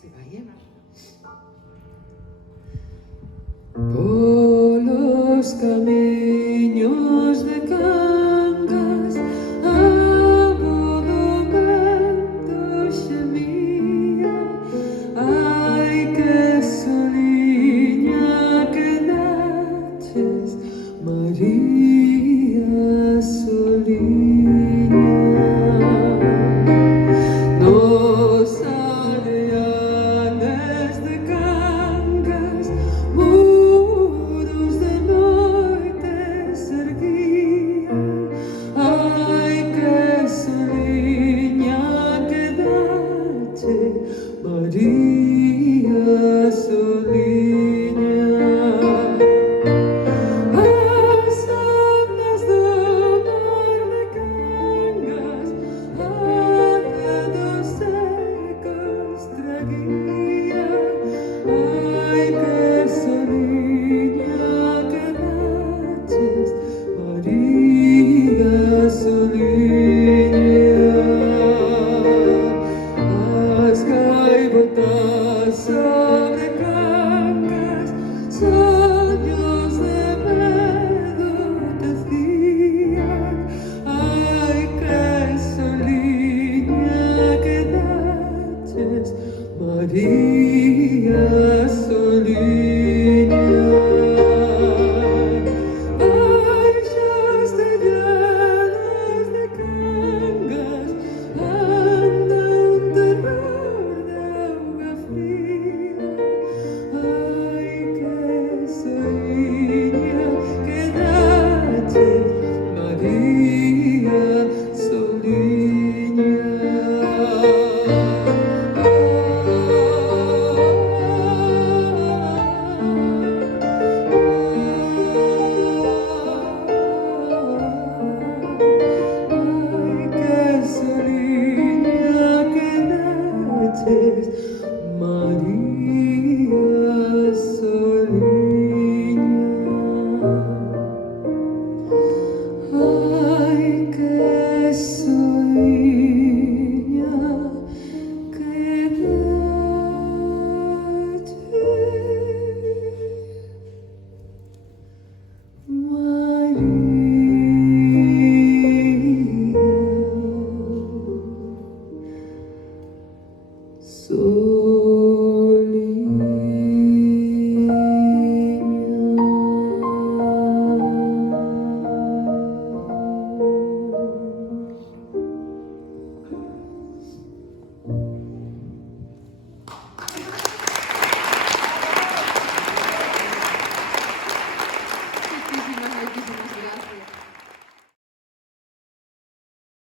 se vaya. Por los caminos de Cangas, a monumento gemía. Ai, que soliña que naches, María soliña. Nos areales de Cangas, muros de noite se erguían. Ai, que soliña que dache, María soliña. As ondas do mar de Cangas, dos secos traguían. Ai, que soliña que naches, María soliña. As gaivotas sobre Cangas, sonhos de medo tecían. Ai, que soliña que daches, María soliña. Baixas de llanas de Cangas, anda un terror de auga fría. Ai, que soliña que daches, María soliña. Ai, que soliña que naches, María soliña. Ai, que soliña que naches, María soliña.